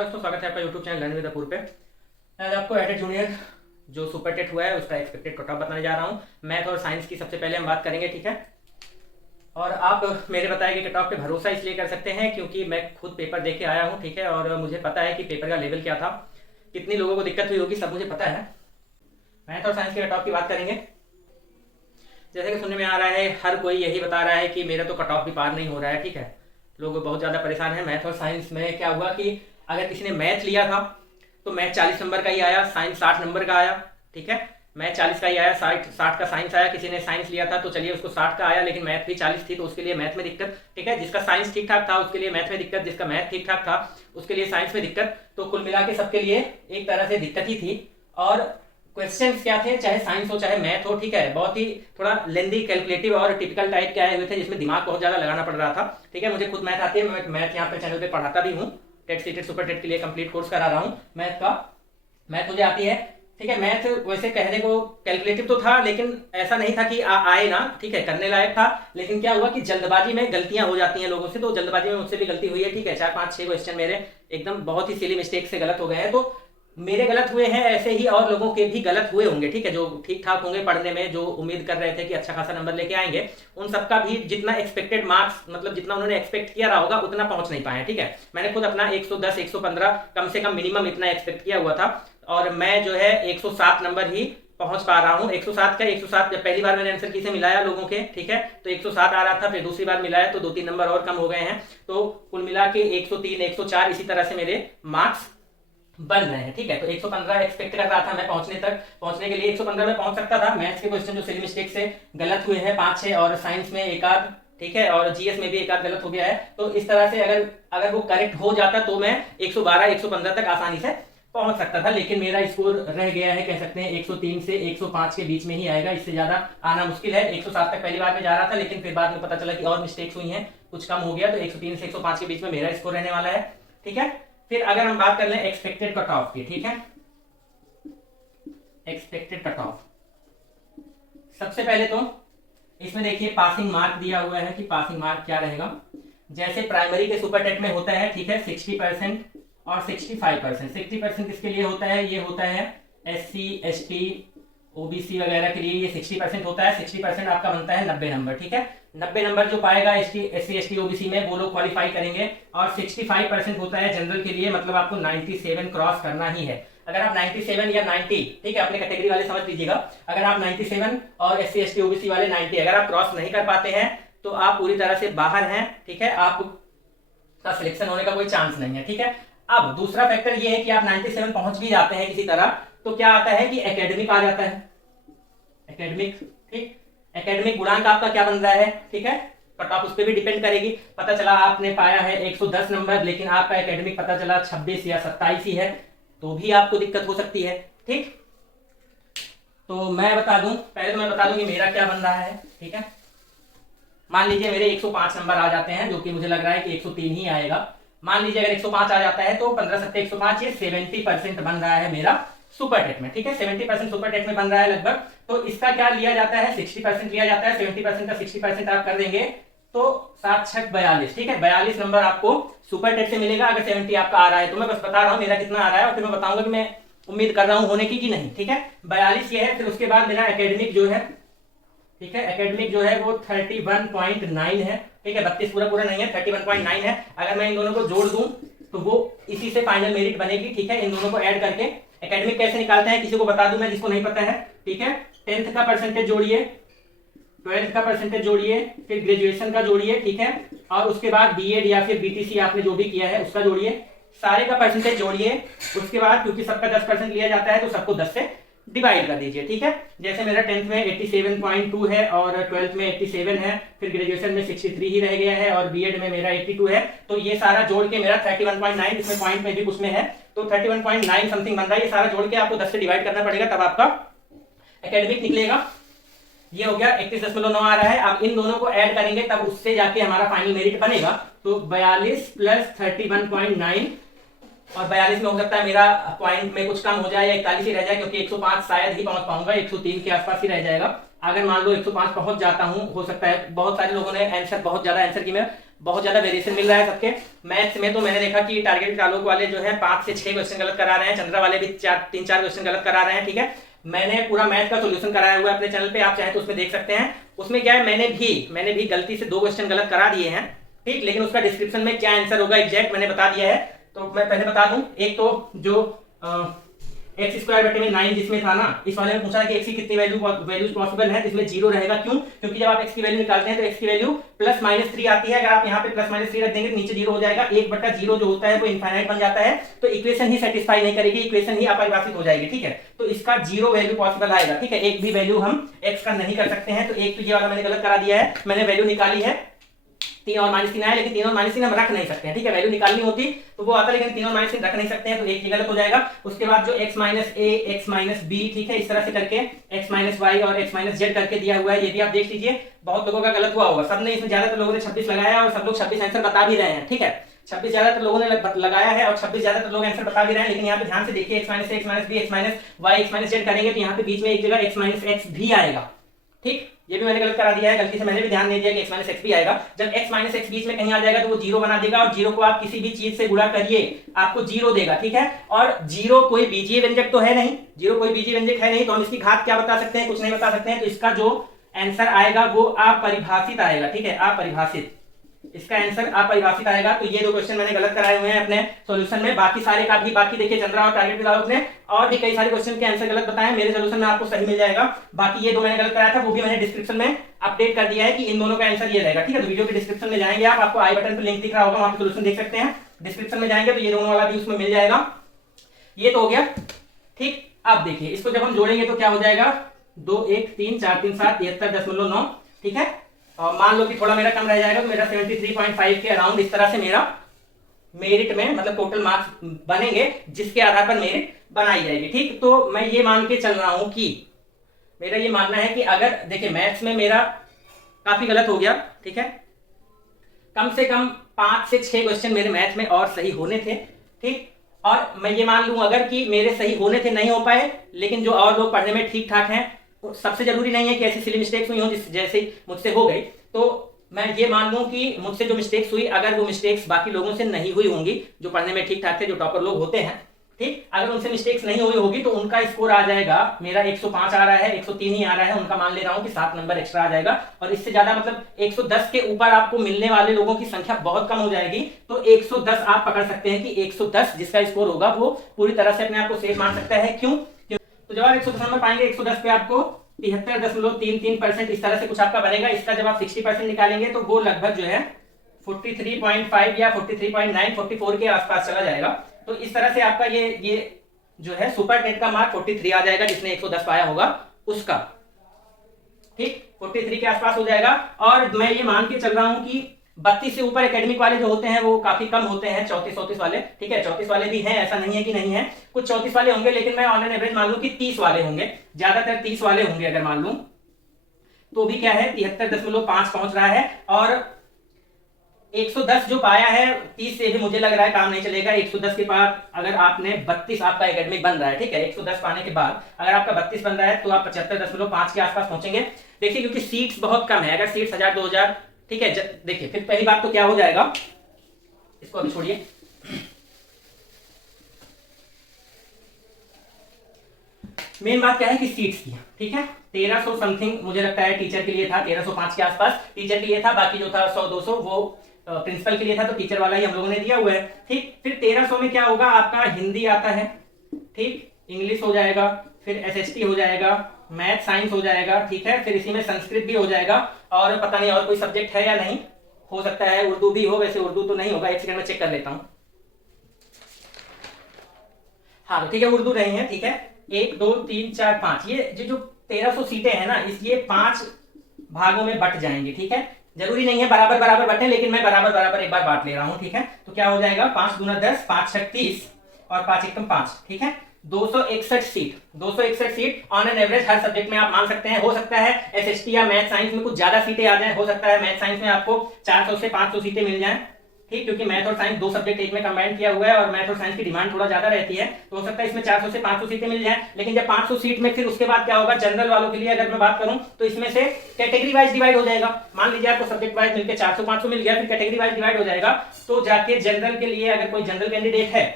नमस्कार दोस्तों, स्वागत है आपका यूट्यूब चैनल लर्न विद अपूर्व पे। मैं आज आपको एडेड जूनियर जो सुपर टेट हुआ है उसका एक्सपेक्टेड कट ऑफ बताने जा रहा हूँ। मैथ और साइंस की सबसे पहले हम बात करेंगे, ठीक है। और आप मेरे बताए गए कट ऑफ पे भरोसा इसलिए कर सकते हैं क्योंकि मैं खुद पेपर दे के आया हूँ, ठीक है। और मुझे पता है कि पेपर का लेवल क्या था, कितनी लोगों को दिक्कत हुई होगी, सब मुझे पता है। मैथ और साइंस के कट ऑफ की बात करेंगे। जैसे कि सुनने में आ रहा है, हर कोई यही बता रहा है कि मेरा तो कट ऑफ भी पार नहीं हो रहा है, ठीक है। लोग बहुत ज़्यादा परेशान हैं। मैथ और साइंस में क्या हुआ कि अगर किसी ने मैथ लिया था तो मैथ 40 नंबर का ही आया, साइंस 60 नंबर का आया, ठीक है। मैथ 40 का ही आया, 60 का साइंस आया। किसी ने साइंस लिया था तो चलिए उसको 60 का आया, लेकिन मैथ भी 40 थी तो उसके लिए मैथ में दिक्कत, ठीक है। जिसका साइंस ठीक ठाक था उसके लिए मैथ में दिक्कत, जिसका मैथ ठीक ठाक था उसके लिए साइंस में दिक्कत। तो कुल मिला के सबके लिए एक तरह से दिक्कत ही थी। और क्वेश्चंस क्या थे, चाहे साइंस हो चाहे मैथ हो, ठीक है, बहुत ही थोड़ा लेंदी, कैलकुलेटिव और टिपिकल टाइप के आए हुए थे जिसमें दिमाग बहुत ज्यादा लगाना पड़ रहा था, ठीक है। मुझे खुद मैथ आती है, मैं मैथ यहाँ पे चैनल पे पढ़ाता भी हूँ। टेट सीटेट सुपर टेट के लिए कंप्लीट कोर्स करा रहा हूँ मैथ का। मैथ मुझे आती है, ठीक है। मैथ वैसे कहने को कैलकुलेटिव तो था, लेकिन ऐसा नहीं था कि आए ना, ठीक है, करने लायक था। लेकिन क्या हुआ कि जल्दबाजी में गलतियां हो जाती हैं लोगों से, तो जल्दबाजी में मुझसे भी गलती हुई है, ठीक है। 4-5-6 क्वेश्चन मेरे एकदम बहुत ही सिली मिस्टेक से गलत हो गए हैं। तो मेरे गलत हुए हैं, ऐसे ही और लोगों के भी गलत हुए होंगे, ठीक है। जो ठीक ठाक होंगे पढ़ने में, जो उम्मीद कर रहे थे कि अच्छा खासा नंबर लेके आएंगे, उन सबका भी जितना एक्सपेक्टेड मार्क्स, मतलब जितना उन्होंने एक्सपेक्ट किया रहा होगा उतना पहुंच नहीं पाए, ठीक है। मैंने खुद अपना 110 115 कम से कम मिनिमम इतना एक्सपेक्ट किया हुआ था, और मैं जो है 107 नंबर ही पहुंच पा रहा हूँ। 107 का 107 जब पहली बार मैंने आंसर की से मिलाया लोगों के, ठीक है, तो 107 आ रहा था। फिर दूसरी बार मिलाया तो 2-3 नंबर और कम हो गए हैं। तो कुल मिला के 103 104 इसी तरह से मेरे मार्क्स बन रहे हैं, ठीक है। तो 115 एक्सपेक्ट कर रहा था मैं पहुंचने के लिए 115 में पहुंच सकता था। मैथ्स के क्वेश्चन जो सिली मिस्टेक से गलत हुए हैं 5-6, और साइंस में एक आध, ठीक है, और जीएस में भी एक आध गलत हो गया है। तो इस तरह से अगर वो करेक्ट हो जाता तो मैं 112 115 तक आसानी से पहुंच सकता था। लेकिन मेरा स्कोर रह गया है, कह सकते हैं 103 से 105 के बीच में ही आएगा, इससे ज्यादा आना मुश्किल है। 107 तक पहली बार में जा रहा था, लेकिन फिर बाद में पता चला कि और मिस्टेक्स हुई हैं, कुछ कम हो गया, तो 103 से 105 के बीच में मेरा स्कोर रहने वाला है, ठीक है। फिर अगर हम बात कर लें एक्सपेक्टेड कट ऑफ की, ठीक है, एक्सपेक्टेड कट ऑफ, सबसे पहले तो इसमें देखिए पासिंग मार्क दिया हुआ है कि पासिंग मार्क क्या रहेगा। जैसे प्राइमरी के सुपर टेट में होता है, ठीक है, 60% और 65%। 60% किसके लिए होता है, ये होता है SC ST OBC वगैरह के लिए ये 60% होता है। 60% आपका बनता है 90 नंबर, ठीक है। 90 नंबर जो पाएगा SC ST OBC में वो लोग क्वालिफाई करेंगे। और 65% होता है जनरल के लिए, मतलब आपको 97 क्रॉस करना ही है। अगर आप 97 या 90, ठीक है, अपने कैटेगरी वाले समझ लीजिएगा, अगर आप 97 और SC ST OBC वाले 90 अगर आप क्रॉस नहीं कर पाते हैं तो आप पूरी तरह से बाहर हैं, ठीक है, आपका सिलेक्शन होने का कोई चांस नहीं है, ठीक है। अब दूसरा फैक्टर ये है कि आप 97 पहुंच भी जाते हैं किसी तरह, तो क्या आता है कि एकेडमिक आ जाता है, एकेडमिक, ठीक। एकेडमिक गुणांक आपका क्या बन रहा है, ठीक है, कट ऑफ उस पर भी डिपेंड करेगी। पता चला आपने पाया है 110 नंबर, लेकिन आपका एकेडमिक पता चला 26 या 27 ही है, तो भी आपको दिक्कत हो सकती है, ठीक। तो मैं बता दूं, पहले तो मैं बता दूं कि मेरा क्या बन रहा है, ठीक है। मान लीजिए मेरे 105 नंबर आ जाते हैं, जो कि मुझे लग रहा है कि 103 ही आएगा। मान लीजिए अगर 105 आ जाता है तो 15 7 105, ये 70% बन रहा है मेरा सुपर टेट में, ठीक है। 70% सुपर टेट में बन रहा है लगभग। तो इसका क्या लिया जाता है, 60% लिया जाता है। 70% का 60% आप कर देंगे तो 7×6 42, ठीक है, 42 नंबर आपको सुपर टेट से मिलेगा अगर 70 आपका आ रहा है। तो मैं बस बता रहा हूँ मेरा कितना आ रहा है, और फिर मैं बताऊंगा कि मैं उम्मीद कर रहा हूँ होने की कि नहीं, ठीक है। 42 ये है। फिर उसके बाद मेरा एकेडमिक जो है, ठीक है, एकेडमिक जो है वो 31.9 है, ठीक है, 32 पूरा नहीं है, 31.9 है। अगर मैं इन दोनों को जोड़ दूं तो वो इसी से फाइनल मेरिट बनेगी, ठीक है। इन दोनों को ऐड करके एकेडमिक कैसे निकालते हैं किसी को बता दूं मैं जिसको नहीं पता है, ठीक है। 10th का परसेंटेज जोड़िए, 12th का परसेंटेज जोड़िए, फिर ग्रेजुएशन का जोड़िए, ठीक है, और उसके बाद बीएड या फिर BTC आपने जो भी किया है उसका जोड़िए, सारे का परसेंटेज जोड़िए। उसके बाद क्योंकि सबका 10% लिया जाता है तो सबको 10 से डिवाइड कर दीजिए, ठीक है। जैसे मेरा 10th में 87.2 है और 12th में 87 है, फिर ग्रेजुएशन में 63 ही रह गया है, और बीएड में मेरा 82 है। तो ये सारा जोड़ के मेरा 31.9, इसमें पॉइंट में भी कुछ में है, तो 31.9 समथिंग बन रहा है। ये सारा जोड़ के आपको 10 से डिवाइड करना पड़ेगा, तब आपका एकेडमिक निकलेगा। ये हो गया 31.9 आ रहा है। अब इन दोनों को ऐड करेंगे तब उससे जाके हमारा फाइनल मेरिट बनेगा। तो 42 + 31.9, और 42 में हो सकता है मेरा पॉइंट में कुछ कम हो जाए या 41 ही रह जाए, क्योंकि 105 शायद ही पहुंच पाऊंगा, 103 के आसपास ही रह जाएगा। अगर मान लो 105 पहुंच जाता हूं, हो सकता है बहुत सारे लोगों ने आंसर बहुत ज्यादा आंसर की, मैं बहुत ज्यादा वेरिएशन मिल रहा है सबके। मैथ्स में तो मैंने देखा कि टारगेट आलोक वाले जो है 5 से 6 क्वेश्चन गलत करा रहे हैं, चंद्रा वाले भी 3-4 क्वेश्चन गलत करा रहे हैं, ठीक है। मैंने पूरा मैथ का सोल्यूशन कराया हुआ है अपने चैनल पे, आप चाहें तो उसमें देख सकते हैं। उसमें क्या है, मैंने भी गलती से 2 क्वेश्चन गलत करा दिए हैं, ठीक, लेकिन उसका डिस्क्रिप्शन में क्या आंसर होगा एग्जैक्ट मैंने बता दिया है। तो मैं पहले बता दूं, एक तो जो एक्स स्क्वायर बटे में 9 जिसमें था ना, इस वाले में पूछा कि एक्स की कितनी वैल्यूज पॉसिबल है, जिसमें 0 रहेगा। क्यों? क्योंकि जब आप एक्स की वैल्यू निकालते हैं तो एक्स की वैल्यू +-3 आती है। अगर आप यहाँ पे +-3 रख देंगे तो नीचे 0 हो जाएगा, 1/0 जो होता है वो इनफाइनाइट बन जाता है, तो इक्वेशन ही सेटिस्फाई नहीं करेगी, इक्वेशन ही अपरिभाषित हो जाएगी, ठीक है। तो इसका 0 वैल्यू पॉसिबल आएगा, ठीक है। एक भी वैल्यू हम एक्स का नहीं कर सकते हैं, तो एक तो ये वाला मैंने गलत करा दिया है। मैंने वैल्यू निकाली है 3 और -3 आया, लेकिन 3 और -3 हम रख नहीं सकते हैं, ठीक है। वैल्यू निकालनी होती तो वो आता, लेकिन 3 और -3 रख नहीं सकते हैं, तो एक ये गलत हो जाएगा। उसके बाद जो x - a x - b, ठीक है, इस तरह से करके x - y और x - z करके दिया हुआ है, ये भी आप देख लीजिए। बहुत लोगों का गलत हुआ होगा, सबने इसमें ज्यादातर लोगों ने 26 लगाया और सब लोग 26 आंसर बता भी रहे हैं, ठीक है। 26 ज्यादातर लोगों ने लगाया है और 26 ज्यादातर लोग आंसर बता भी रहे हैं, लेकिन यहाँ पे ध्यान से देखिए, x - a x - b x - y x - z करेंगे तो यहाँ पे बीच में एक जगह x - x भी आएगा, ठीक। ये भी मैंने गलत करा दिया है, गलती से मैंने भी ध्यान नहीं दिया कि x - x भी आएगा। जब x - x बीच में कहीं आ जाएगा तो वो 0 बना देगा, और 0 को आप किसी भी चीज से गुणा करिए आपको 0 देगा, ठीक है। और 0 कोई बीजीय व्यंजक तो है नहीं, 0 कोई बीजीय व्यंजक है नहीं, तो हम इसकी घात क्या बता सकते हैं? कुछ नहीं बता सकते हैं। तो इसका जो आंसर आएगा वो अपरिभाषित आएगा, ठीक है, अपरिभाषित। इसका आंसर अपरिभाषित आएगा। तो ये 2 क्वेश्चन मैंने गलत कराए हुए हैं अपने सॉल्यूशन में। बाकी सारे का भी, बाकी देखिए चंद्रा और टारगेट आलोक ने और भी कई सारे क्वेश्चन के आंसर गलत बताए, मेरे सॉल्यूशन में आपको सही मिल जाएगा। बाकी ये 2 मैंने गलत कराया था, वो भी मैंने डिस्क्रिप्शन में अपडेट कर दिया है कि इन दोनों का आंसर ये रहेगा, ठीक है। तो वीडियो के डिस्क्रिप्शन में जाएंगे आप, आपको आई बटन पर लिंक दिख रहा होगा, वहां पे सॉल्यूशन देख सकते हैं। डिस्क्रिप्शन में जाएंगे तो ये दोनों वाला भी उसमें मिल जाएगा। ये तो हो गया, ठीक। अब देखिए इसको जब हम जोड़ेंगे तो क्या हो जाएगा, 2 1 3 4 3 7 73.9, ठीक है। और मान लो कि थोड़ा मेरा कम रह जाएगा तो मेरा 73.5 के अराउंड इस तरह से मेरा मेरिट में, मतलब टोटल मार्क्स बनेंगे, जिसके आधार पर मेरिट बनाई जाएगी, ठीक। तो मैं ये मान के चल रहा हूं कि मेरा ये मानना है कि अगर देखिए मैथ्स में मेरा काफी गलत हो गया, ठीक है, कम से कम 5 से 6 क्वेश्चन मेरे मैथ में और सही होने थे, ठीक। और मैं ये मान लूं अगर कि मेरे सही होने थे, नहीं हो पाए, लेकिन जो और लोग पढ़ने में ठीक ठाक हैं, तो सबसे जरूरी नहीं है कि ऐसी सिली मिस्टेक्स हुई हो जैसे मुझसे हो गई। तो मैं ये मान लूं कि मुझसे जो मिस्टेक्स हुई, अगर वो मिस्टेक्स बाकी लोगों से नहीं हुई होंगी, जो पढ़ने में ठीक ठाक थे, जो टॉपर लोग होते हैं, ठीक, अगर उनसे मिस्टेक्स नहीं हुई होगी तो उनका स्कोर आ जाएगा, मेरा 105 आ रहा है, 103 ही आ रहा है, उनका मान ले रहा हूं कि 7 नंबर एक्स्ट्रा आ जाएगा। और इससे ज्यादा मतलब 110 के ऊपर आपको मिलने वाले लोगों की संख्या बहुत कम हो जाएगी। तो 110 आप पकड़ सकते हैं कि 110 जिसका स्कोर होगा वो पूरी तरह से अपने आप को सेफ मान सकता है। क्यों? तो जब आप 110 नंबर पाएंगे, 110 पे आपको 73.33% इस तरह से कुछ आपका बनेगा। इसका जब आप 60% निकालेंगे तो वो लगभग जो है 43.5 या 43.9 44 के आसपास चला जाएगा। तो इस तरह से आपका ये जो है सुपर टेट का मार्क 43 आ जाएगा, जिसने 110 पाया होगा उसका, ठीक, 43 के आसपास हो जाएगा। और मैं ये मान के चल रहा हूं कि 32 से ऊपर एकेडमिक वाले जो होते हैं वो काफी कम होते हैं, 34-34 वाले, ठीक है। 34 वाले भी हैं, ऐसा नहीं है कि नहीं है, कुछ 34 वाले होंगे, लेकिन मैं ऑन एन एवरेज मान लूं कि 30 वाले होंगे, ज्यादातर 30 वाले होंगे अगर मान लूं, तो भी क्या है 73.5 पहुंच रहा है। और 110 जो पाया है, 30 से भी मुझे लग रहा है काम नहीं चलेगा। 110 के बाद अगर आपने 32 आपका एकेडमिक बन रहा है, ठीक है, 110 पाने के बाद अगर आपका 32 बन रहा है तो आप 75.5 के आसपास पहुंचेंगे। देखिए क्योंकि सीट्स बहुत कम है, अगर सीट्स 1000-2000, ठीक है। देखिए फिर पहली बात तो क्या हो जाएगा, इसको अभी छोड़िए, मेन बात क्या है कि सीट्स की, ठीक है। 1300 समथिंग मुझे लगता है टीचर के लिए था, 1305 के आसपास टीचर के लिए था, बाकी जो था 100-200 वो प्रिंसिपल के लिए था, तो टीचर वाला ही हम लोगों ने दिया हुआ है, ठीक। फिर 1300 में क्या होगा, आपका हिंदी आता है, ठीक, इंग्लिश हो जाएगा, फिर एसएसटी हो जाएगा, मैथ साइंस हो जाएगा, ठीक है, फिर इसी में संस्कृत भी हो जाएगा, और पता नहीं और कोई सब्जेक्ट है या नहीं, हो सकता है उर्दू भी हो, वैसे उर्दू तो नहीं होगा, एक सेकंड में चेक कर लेता हूं। हाँ तो ठीक है, उर्दू नहीं है, ठीक है। 1 2 3 4 5 ये जो 1300 सीटें हैं ना, इस ये 5 भागों में बट जाएंगे, ठीक है। जरूरी नहीं है बराबर बराबर बटे, लेकिन मैं बराबर बराबर एक बार बांट ले रहा हूं, ठीक है। तो क्या हो जाएगा, 5 दूना 10, 5 छक 30 और 5 एकम 5, ठीक है। 261 seat, 261 seat on an average her subject में आप मान सकते हैं। हो सकता है एसएसटी या मैथ साइंस में कुछ ज्यादा सीटें आ जाएं, हो सकता है मैथ साइंस में आपको 400 से 500 सीटें मिल जाएं, ठीक, क्योंकि मैथ और साइंस 2 सब्जेक्ट एक में कंबाइन किया हुआ है और मैथ और साइंस की डिमांड थोड़ा ज्यादा रहती है, तो हो सकता है इसमें 400 से 500 सीटें मिल जाए। लेकिन जब 500 सीट में फिर उसके बाद क्या होगा, जनरल वालों के लिए अगर मैं बात करूं तो इसमें से कैटेगरी वाइज डिवाइड हो जाएगा। मान लीजिए आपको सब्जेक्ट वाइज मिलकर 400-500 मिल गया, फिर कैटेगरी वाइज डिवाइड हो जाएगा। तो जाके जनरल के लिए अगर कोई जनरल कैंडिडेट है,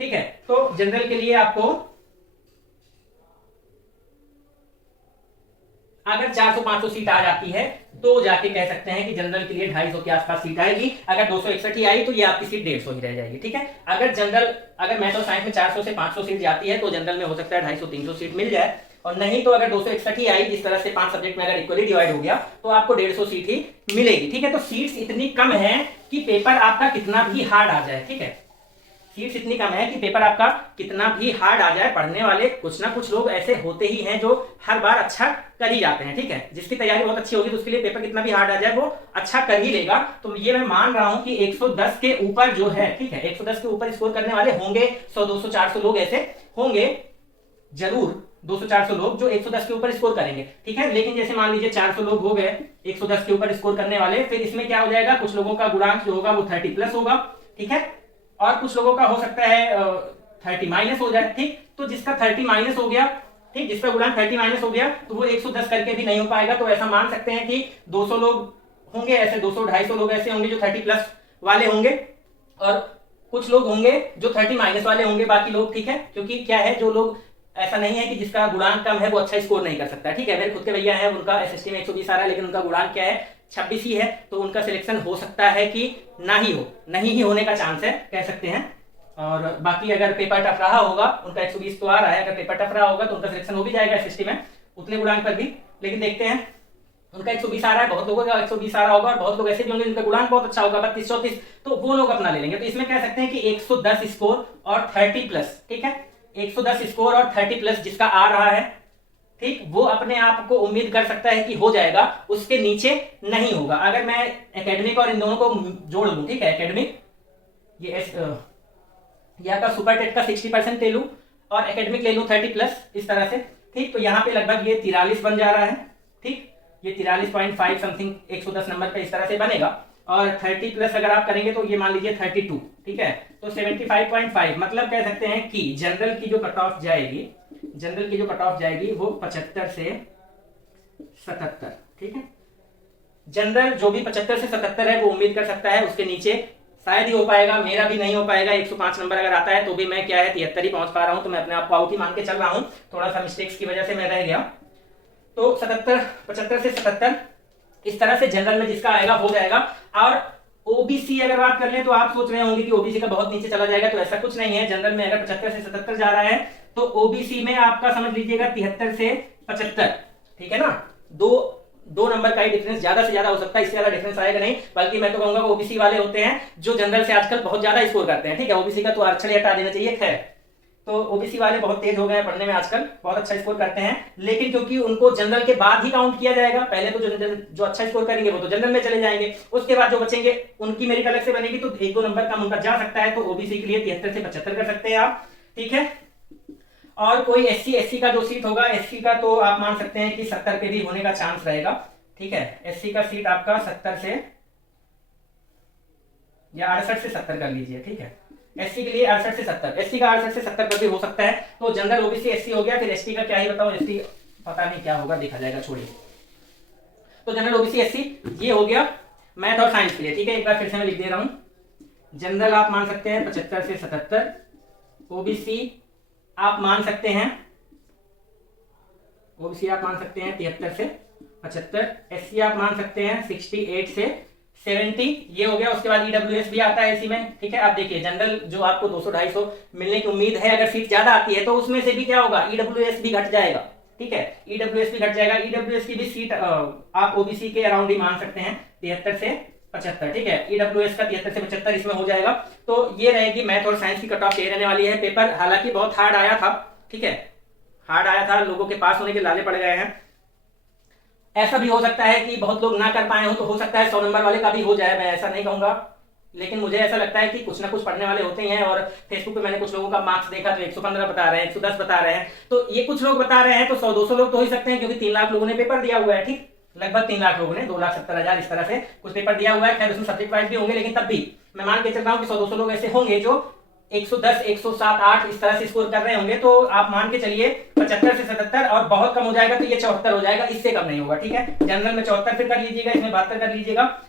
ठीक है, तो जनरल के लिए आपको अगर 400-500 सीट आ जाती है तो जाके कह सकते हैं कि जनरल के लिए 250 के आसपास सीट आएगी। अगर 261 ही आई तो ये आपकी सीट 150 ही रह जाएगी, ठीक है। अगर मैथ और साइंस में 400 से 500 सीट जाती है तो जनरल में हो सकता है 250-300 सीट मिल जाए, और नहीं तो अगर 261 ही आई, जिस तरह से 5 सब्जेक्ट में अगर इक्वली डिवाइड हो गया तो आपको 150 सीट ही मिलेगी, ठीक है। तो सीट्स इतनी कम है कि पेपर आपका कितना भी हार्ड आ जाए, ठीक है, सीट्स इतनी कम है कि पेपर आपका कितना भी हार्ड आ जाए, पढ़ने वाले कुछ ना कुछ लोग ऐसे होते ही हैं जो हर बार अच्छा कर ही जाते हैं, ठीक है। जिसकी तैयारी बहुत अच्छी होगी तो उसके लिए पेपर कितना भी हार्ड आ जाए वो अच्छा कर ही लेगा। तो ये मैं मान रहा हूं कि 110 के ऊपर जो है, ठीक है, 110 के ऊपर स्कोर करने वाले होंगे, 100-200-400 लोग ऐसे होंगे जरूर, 200-400 लोग जो 110 के ऊपर स्कोर करेंगे, ठीक है। लेकिन जैसे मान लीजिए 400 लोग हो गए 110 के ऊपर स्कोर करने वाले, फिर इसमें क्या हो जाएगा, कुछ लोगों का गुणांक जो होगा वो 30+ होगा, ठीक है, और कुछ लोगों का हो सकता है 30- हो जाए, ठीक। तो जिसका 30- हो गया, ठीक, जिसका गुणांक 30- हो गया तो वो 110 करके भी नहीं हो पाएगा। तो ऐसा मान सकते हैं कि 200 लोग होंगे ऐसे, 200-250 लोग ऐसे होंगे जो 30+ वाले होंगे, और कुछ लोग होंगे जो 30- वाले होंगे, बाकी लोग, ठीक है। क्योंकि क्या है, जो लोग ऐसा नहीं है कि जिसका गुणांक कम है वो अच्छा स्कोर नहीं कर सकता, ठीक है। मेरे खुद के भैया हैं, उनका एसएसटी में 120 आ रहा है, लेकिन उनका गुणांक क्या है, 26 ही है, तो उनका सिलेक्शन हो सकता है कि ना ही हो, नहीं ही होने का चांस है, कह सकते हैं। और बाकी अगर पेपर टफ रहा होगा, उनका 120 तो आ रहा है, अगर पेपर टफ रहा होगा तो उनका सिलेक्शन हो भी जाएगा एसएसटी में उतने गुणांक पर भी। लेकिन देखते हैं, उनका 120 आ रहा है, बहुत लोगों का 120 आ रहा होगा, और बहुत लोग ऐसे भी होंगे जिनका गुणांक बहुत अच्छा होगा 32-34, तो वो लोग अपना ले लेंगे। तो इसमें कह सकते हैं कि 110 स्कोर और 30+, ठीक है, 110 स्कोर और 30+ जिसका आ रहा है, ठीक, वो अपने आप को उम्मीद कर सकता है कि हो जाएगा, उसके नीचे नहीं होगा। अगर मैं एकेडमिक और इन दोनों को जोड़ लूं, ठीक है, एकेडमिक या का सुपर टेट का 60% ले लूं और एकेडमिक ले लूं 30+, इस तरह से, ठीक, तो यहाँ पे लगभग ये 43 बन जा रहा है, ठीक, ये 43.5 समथिंग 110 नंबर पे इस तरह से बनेगा। और 30+ अगर आप करेंगे तो ये मान लीजिए 32, ठीक है, तो 75.5, मतलब कह सकते हैं कि जनरल की जो कट ऑफ जाएगी, जनरल की जो कट ऑफ जाएगी वो 75 से 77, ठीक है। जनरल जो भी 75 से 77 है वो उम्मीद कर सकता है, उसके नीचे शायद ही हो पाएगा, मेरा भी नहीं हो पाएगा। 105 नंबर अगर आता है तो भी मैं क्या है 73 ही पहुंच पा रहा हूं, तो मैं अपने आप को आउट ही मान के चल रहा हूं, थोड़ा सा मिस्टेक्स की वजह से मैं रह गया। तो 75 से 77 इस तरह से जनरल में जिसका आएगा हो जाएगा। और ओबीसी अगर बात कर ले तो आप सोच रहे होंगे कि ओबीसी का बहुत नीचे चला जाएगा, तो ऐसा कुछ नहीं है। जनरल में अगर 75 से 77 जा रहा है तो ओबीसी में आपका समझ लीजिएगा 73 से 75, ठीक है ना, दो नंबर का ही डिफरेंस, ज्यादा से ज्यादा हो सकता है, इससे ज्यादा डिफरेंस आएगा नहीं। बल्कि मैं तो कहूंगा ओबीसी वाले होते हैं जो जनरल से आजकल बहुत ज्यादा स्कोर करते हैं, ठीक है, ओबीसी का तो आरक्षण हटा देना चाहिए, खैर। तो ओबीसी वाले बहुत तेज हो गए हैं पढ़ने में आजकल, बहुत अच्छा स्कोर करते हैं, लेकिन क्योंकि उनको जनरल के बाद ही काउंट किया जाएगा, पहले तो जो अच्छा स्कोर करेंगे वो तो जनरल में चले जाएंगे, उसके बाद जो बचेंगे उनकी मेरिट अलग से बनेगी, तो 1-2 नंबर कम उनका जा सकता है। तो ओबीसी के लिए 73 से 75 कर सकते हैं आप, ठीक है। और कोई एससी का जो सीट होगा, एससी का तो आप मान सकते हैं कि 70 पे भी होने का चांस रहेगा, ठीक है। एससी का सीट आपका 70 से या 68 से 70 कर लीजिए, ठीक है। एससी के लिए 68 से 70, एससी का 68 से 70 पर भी हो सकता है। तो जनरल ओबीसी एससी हो गया, फिर एसटी का क्या ही बताऊं, एसटी पता नहीं क्या होगा, देखा जाएगा, छोड़िए। तो जनरल ओबीसी एससी ये हो गया मैथ और साइंस के लिए, ठीक है। एक बार फिर से मैं लिख दे रहा हूं, जनरल आप मान सकते हैं 75 से 77, ओबीसी आप मान सकते हैं 73 से 75, एससी आप मान सकते हैं 68 से 70, ये हो गया। उसके बाद ईडब्ल्यूएस भी आता है इसी में, ठीक है। आप देखिए जनरल जो आपको 200-250 मिलने की उम्मीद है, अगर सीट ज्यादा आती है तो उसमें से भी क्या होगा, ईडब्ल्यूएस भी घट जाएगा, ठीक है, ईडब्ल्यूएस भी घट जाएगा। ईडब्ल्यूएस की भी सीट आप ओबीसी के अराउंड ही मान सकते हैं 73 से 75, ठीक है। ईडब्ल्यूएस का 73 से 75 इसमें हो जाएगा। तो ये रहेगी मैथ और साइंस की कट ऑफ ये रहने वाली है। पेपर हालांकि बहुत हार्ड आया था, ठीक है, हार्ड आया था, लोगों के पास होने के लाले पड़ गए हैं। ऐसा भी हो सकता है कि बहुत लोग ना कर पाए हो, तो हो सकता है 100 नंबर वाले का भी हो जाए, मैं ऐसा नहीं कहूंगा, लेकिन मुझे ऐसा लगता है कि कुछ ना कुछ पढ़ने वाले होते हैं। और फेसबुक पे मैंने कुछ लोगों का मार्क्स देखा तो 115 बता रहे हैं, 110 बता रहे हैं, तो ये कुछ लोग बता रहे हैं, तो 100-200 लोग तो हो ही सकते हैं, क्योंकि 3 लाख लोगों ने पेपर दिया हुआ है, ठीक। लगभग 3 लाख लोगों ने 2,70,000 इस तरह से कुछ पेपर दिया हुआ है। खैर उसमें सब्जेक्ट वाइज भी होंगे, लेकिन तब भी मैं मान के चल रहा हूँ कि 100-200 लोग ऐसे होंगे जो 110, 107, 8 इस तरह से स्कोर कर रहे होंगे। तो आप मान के चलिए 75 से 77, और बहुत कम हो जाएगा तो ये 74 हो जाएगा, इससे कम नहीं होगा। ठीक है, जनरल में 74 फिर कर लीजिएगा, इसमें 72 कर लीजिएगा,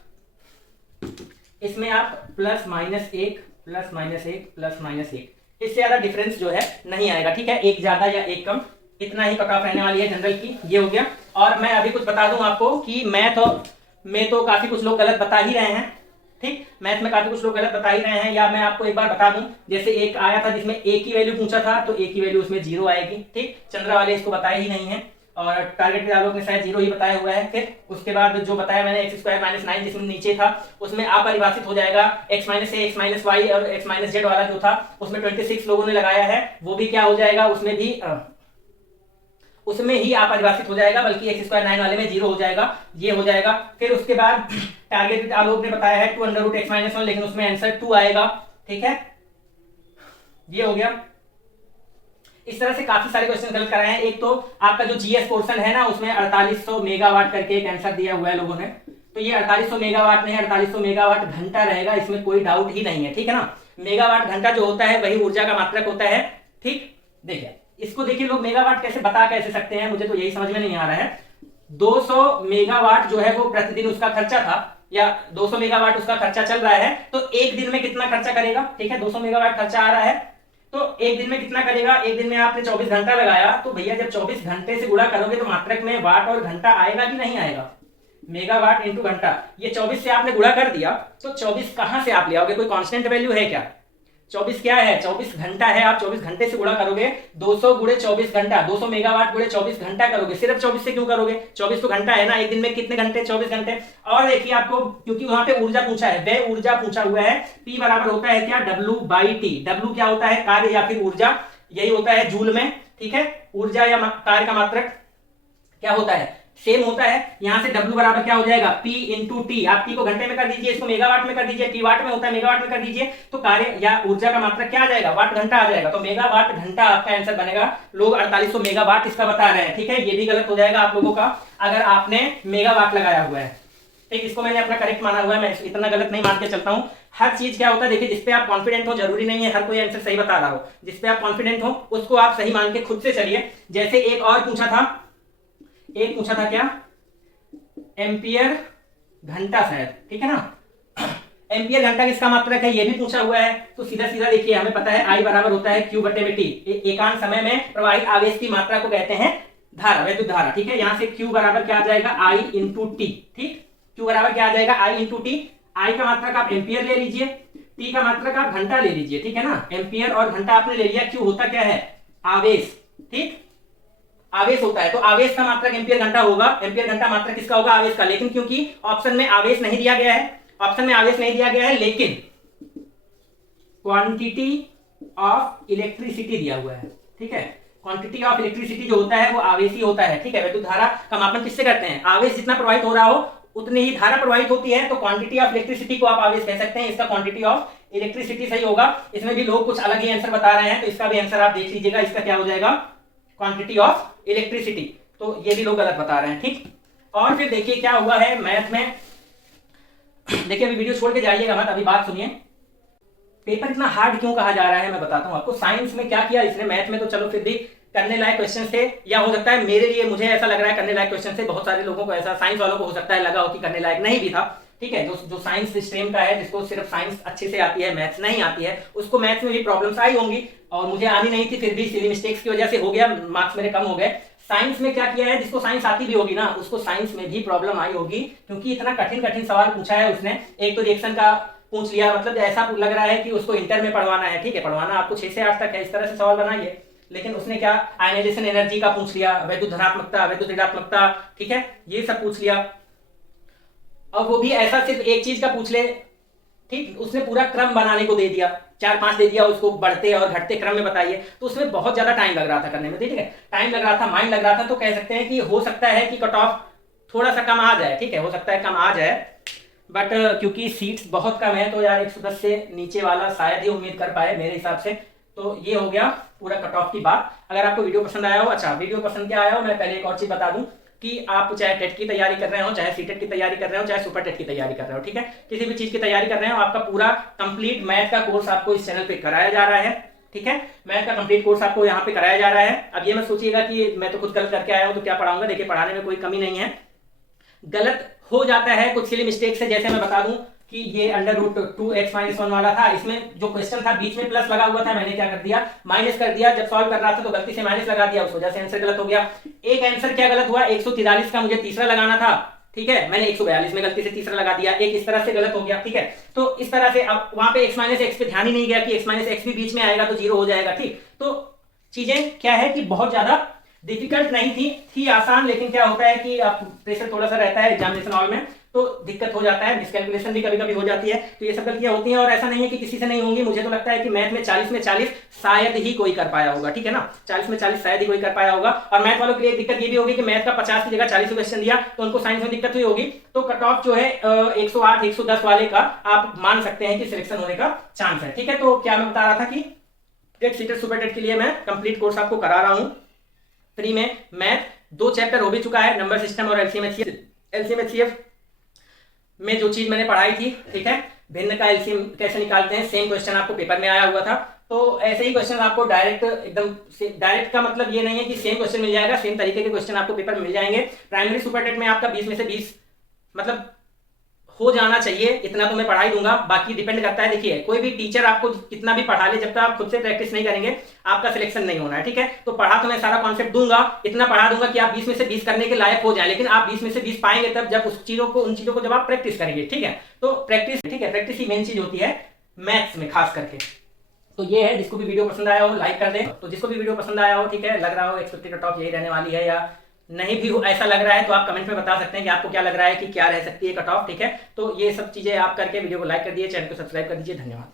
इसमें आप +-1 +-1 +-1, इससे ज्यादा डिफरेंस जो है नहीं आएगा। ठीक है, एक ज्यादा या एक कम, इतना ही कट ऑफ रहने वाली है जनरल की। ये हो गया। और मैं अभी कुछ बता दूं आपको कि मैथ में तो काफी कुछ लोग गलत बता ही रहे हैं। ठीक, मैथ में काफी कुछ लोग गलत बता ही रहे हैं, या मैं आपको एक बार बता दूं, जैसे एक आया था जिसमें ए की वैल्यू पूछा था, तो ए की वैल्यू उसमें 0 आएगी। ठीक, चंद्रा वाले इसको बताए ही नहीं है, और टारगेट आलोक ने शायद 0 ही बताया हुआ है। फिर उसके बाद जो बताया मैंने x² - 9 जिसमें नीचे था, उसमें अपरिभाषित हो जाएगा x - a x - y, और x - z वाला जो था उसमें 26 लोगों ने लगाया है, वो भी क्या हो जाएगा, उसमें ही अपरिभाषित हो जाएगा, बल्कि x² 9 वाले में 0 हो जाएगा। ये हो जाएगा। फिर उसके बाद टारगेट आलोक ने बताया है 2√x - 1, लेकिन उसमें आंसर 2 आएगा। ठीक है, ये हो गया। इस तरह से काफी सारे क्वेश्चन गलत कराए हैं। एक तो आपका जो जीएस पोर्शन है ना, उसमें 4800 मेगावाट करके एक आंसर दिया हुआ है लोगों ने, तो ये 4800 मेगावाट नहीं, 4800 मेगावाट घंटा रहेगा, इसमें कोई डाउट ही नहीं है। ठीक है ना, मेगावाट घंटा जो होता है वही ऊर्जा का मात्रक होता है। ठीक, देखिए इसको देखिए, लोग मेगावाट कैसे बता कैसे सकते हैं, मुझे तो यही समझ में नहीं आ रहा है। 200 मेगावाट जो है वो प्रतिदिन उसका खर्चा था, या 200 मेगावाट उसका खर्चा चल रहा है, तो एक दिन में कितना खर्चा करेगा। ठीक है, 200 मेगावाट खर्चा आ रहा है, तो एक दिन में कितना करेगा। एक दिन में आपने 24 घंटा लगाया, तो भैया जब 24 घंटे से गुणा करोगे तो मात्रक में वाट और घंटा आएगा कि नहीं आएगा, मेगावाट इंटू घंटा। ये 24 से आपने गुणा कर दिया, तो 24 कहां से आप ले आओगे, कोई कांस्टेंट वैल्यू है क्या। 24 क्या है, 24 घंटा है। आप 24 घंटे से गुणा करोगे, 200 गुणे 24 घंटा, 200 मेगावाट गुणे 24 घंटा करोगे। सिर्फ 24 से क्यों करोगे, 24 तो घंटा है ना, एक दिन में कितने घंटे, 24 घंटे। और देखिए आपको, क्योंकि वहां पे ऊर्जा पूछा है, वह ऊर्जा पूछा हुआ है, P बराबर होता है क्या, W/T। W क्या होता है, कार्य या फिर ऊर्जा, यही होता है जूल में। ठीक है, ऊर्जा या कार्य का मात्रक क्या होता है, सेम होता है। यहां से W बराबर क्या हो जाएगा, P इंटू टी। आप T को घंटे में कर दीजिए, इसको मेगावाट में कर दीजिए, T वाट में होता है, मेगावाट में कर दीजिए, तो कार्य या ऊर्जा का मात्रक क्या आ जाएगा, वाट घंटा आ जाएगा। तो मेगावाट घंटा आपका आंसर बनेगा। लोग 4800 मेगावाट इसका बता रहे हैं। ठीक है, ये भी गलत हो जाएगा आप लोगों का, अगर आपने मेगावाट लगाया हुआ है। ठीक, इसको मैंने अपना करेक्ट माना हुआ है, मैं इतना गलत नहीं मान के चलता हूं। हर चीज क्या होता है, देखिए जिसपे आप कॉन्फिडेंट हो, जरूरी नहीं है हर कोई आंसर सही बता रहा हो, जिसपे आप कॉन्फिडेंट हो उसको आप सही मान के खुद से चलिए। जैसे एक और पूछा था क्या, एम्पियर घंटा शायद। ठीक है ना, एम्पियर घंटा किसका मात्रक है, ये भी पूछा हुआ है। तो सीधा सीधा देखिए, हमें पता है I बराबर होता है Q/T। एकांत समय में प्रवाहित आवेश की मात्रा को कहते हैं धारा, वैद्युत धारा। ठीक है, यहां से Q बराबर क्या आ जाएगा, I इंटू टी। ठीक, Q बराबर क्या आ जाएगा, I इंटू टी। I का मात्रक आप एम्पियर ले लीजिए, T का मात्रक आप घंटा ले लीजिए। ठीक है ना, एम्पियर और घंटा आपने ले लिया। Q होता क्या है, आवेश। ठीक, आवेश होता है, तो आवेश का मात्रक एम्पियर घंटा होगा। एम्पियर घंटा मात्रक किसका होगा, आवेश का। लेकिन क्योंकि ऑप्शन में आवेश नहीं दिया गया है, लेकिन क्वांटिटी ऑफ इलेक्ट्रिसिटी दिया हुआ है। ठीक है, क्वांटिटी ऑफ इलेक्ट्रिसिटी जो होता है वो आवेश ही होता है। ठीक है, वैद्युत धारा का मापन किससे करते हैं, आवेश जितना प्रवाहित हो रहा हो उतनी ही धारा प्रवाहित होती है, तो क्वांटिटी ऑफ इलेक्ट्रिसिटी को आप आवेश कह सकते हैं। इसका क्वांटिटी ऑफ इलेक्ट्रिसिटी सही होगा। इसमें भी लोग कुछ अलग ही आंसर बता रहे हैं, तो इसका भी आंसर आप देख लीजिएगा, इसका क्या हो जाएगा, क्वांटिटी ऑफ इलेक्ट्रिसिटी। तो ये भी लोग गलत बता रहे हैं। ठीक, और फिर देखिए क्या हुआ है मैथ में। देखिए अभी वीडियो छोड़ के जाइएगा मत, अभी बात सुनिए। पेपर इतना हार्ड क्यों कहा जा रहा है, मैं बताता हूं आपको। साइंस में क्या किया इसने, मैथ में तो चलो फिर भी करने लायक क्वेश्चन थे, या हो सकता है मेरे लिए, मुझे ऐसा लग रहा है करने लायक क्वेश्चन थे। बहुत सारे लोगों को ऐसा, साइंस वालों को हो सकता है लगा हो कि करने लायक नहीं भी था। ठीक है, जो साइंस स्ट्रीम का है, जिसको सिर्फ साइंस अच्छे से आती है, मैथ्स नहीं आती है, उसको मैथ्स में भी प्रॉब्लम्स आई होंगी, और मुझे आनी नहीं थी, फिर भी सिली मिस्टेक्स की वजह से हो गया, मार्क्स मेरे कम हो गए। साइंस में क्या किया है, जिसको साइंस आती भी होगी ना, उसको साइंस में भी प्रॉब्लम आई होगी, क्योंकि इतना कठिन सवाल पूछा है उसने। एक तो रिएक्शन का पूछ लिया, मतलब ऐसा लग रहा है कि उसको इंटर में पढ़वाना है। ठीक है, पढ़वाना आपको 6 से 8 तक है, इस तरह से सवाल बनाइए। लेकिन उसने क्या, आयनाइजेशन एनर्जी का पूछ लिया, वैद्युत धनात्मकता, वैद्युत ऋणात्मकता, ठीक है, ये सब पूछ लिया। और वो भी ऐसा सिर्फ एक चीज का पूछ ले, ठीक, उसने पूरा क्रम बनाने को दे दिया, 4-5 दे दिया, उसको बढ़ते और घटते क्रम में बताइए, तो उसमें बहुत ज्यादा टाइम लग रहा था करने में। ठीक है, टाइम लग रहा था, माइंड लग रहा था, तो कह सकते हैं कि हो सकता है कि कट ऑफ थोड़ा सा कम आ जाए। ठीक है, हो सकता है कम आ जाए, बट क्योंकि सीट्स बहुत कम है, तो यार 110 से नीचे वाला शायद ही उम्मीद कर पाए मेरे हिसाब से। तो ये हो गया पूरा कट ऑफ की बात। अगर आपको वीडियो पसंद आया हो, अच्छा वीडियो पसंद क्या आया हो, मैं पहले एक और चीज बता दूं, कि आप चाहे टेट की तैयारी कर रहे हो, चाहे सीटेट की तैयारी कर रहे हो, चाहे सुपर टेट की तैयारी कर रहे हो, ठीक है, किसी भी चीज की तैयारी कर रहे हो, आपका पूरा कंप्लीट मैथ का कोर्स आपको इस चैनल पे कराया जा रहा है, ठीक है, मैथ का कंप्लीट कोर्स आपको यहाँ पे कराया जा रहा है। अब ये मत सोचिएगा कि मैं तो खुद गलत करके आया हूँ तो क्या पढ़ाऊंगा, देखिए पढ़ाने में कोई कमी नहीं है, गलत हो जाता है, कुछ सिली मिस्टेक्स है, जैसे मैं बता दूं कि ये √2x-1 वाला था, इसमें जो क्वेश्चन था बीच में प्लस लगा हुआ था, मैंने क्या कर दिया, माइनस कर दिया, जब सॉल्व कर रहा था तो गलती से माइनस लगा दिया, उस वजह से आंसर गलत हो गया। एक आंसर क्या गलत हुआ, 143 का मुझे तीसरा लगाना था, ठीक है, मैंने 142 में गलती से तीसरा लगा दिया, एक इस तरह से गलत हो गया, ठीक है, तो इस तरह से अब वहां पे x-x पे ध्यान ही नहीं गया कि x-x भी बीच में आएगा तो 0 हो जाएगा, ठीक, तो चीजें क्या है कि बहुत ज्यादा डिफिकल्ट नहीं थी आसान, लेकिन क्या होता है कि आप प्रेशर थोड़ा सा रहता है एग्जामिनेशन हॉल में तो दिक्कत हो जाता है, मिसकैलकुलेशन भी कभी कभी हो जाती है, तो ये सब गलतियां होती हैं और ऐसा नहीं है कि किसी से नहीं होंगी। मुझे तो लगता है कि मैथ में 40 में 40 शायद ही कोई कर पाया होगा, ठीक है ना, 40 में 40 शायद ही कोई कर पाया होगा। और मैथ वालों के लिए एक दिक्कत ये भी होगी कि मैथ का 50 की जगह 40 क्वेश्चन दिया तो उनको साइंस में दिक्कत हुई होगी, तो कट ऑफ जो है 108 110 वाले का आप मान सकते हैं कि सिलेक्शन होने का चांस है, ठीक है। तो क्या मैं बता रहा था कि टेट सीटेट सुपर टेट के लिए मैं कंप्लीट कोर्स आपको करा रहा हूं फ्री में। मैथ 2 चैप्टर हो भी चुका है, नंबर सिस्टम और एलसीएम एचसीएफ में जो चीज मैंने पढ़ाई थी, ठीक है, भिन्न का एलसीएम कैसे निकालते हैं, सेम क्वेश्चन आपको पेपर में आया हुआ था, तो ऐसे ही क्वेश्चन आपको डायरेक्ट एकदम डायरेक्ट का मतलब ये नहीं है कि सेम क्वेश्चन मिल जाएगा, सेम तरीके के क्वेश्चन आपको पेपर में मिल जाएंगे। प्राइमरी सुपर टेट में आपका 20 में से 20 मतलब हो जाना चाहिए, इतना तो मैं पढ़ा ही दूंगा, बाकी डिपेंड करता है। देखिए कोई भी टीचर आपको कितना भी पढ़ा ले, जब तक आप खुद से प्रैक्टिस नहीं करेंगे आपका सिलेक्शन नहीं होना है, ठीक है। तो पढ़ा तो मैं सारा कॉन्सेप्ट दूंगा, इतना पढ़ा दूंगा कि आप 20 में से 20 करने के लायक हो जाए, लेकिन आप 20 में से 20 पाएंगे तब जब उन चीजों को जब आप प्रैक्टिस करेंगे, ठीक है। तो प्रैक्टिस, ठीक है, प्रैक्टिस ही मेन चीज होती है मैथ्स में खास करके। तो ये है, जिसको भी वीडियो पसंद आया हो लाइक कर दें, तो जिसको भी वीडियो पसंद आया हो, ठीक है, लग रहा हो एक्सपेक्टेड कट ऑफ यही रहने वाली है या नहीं भी ऐसा लग रहा है तो आप कमेंट में बता सकते हैं कि आपको क्या लग रहा है कि क्या रह सकती है कट ऑफ, ठीक है। तो ये सब चीजें आप करके वीडियो को लाइक कर दिए, चैनल को सब्सक्राइब कर दीजिए, धन्यवाद।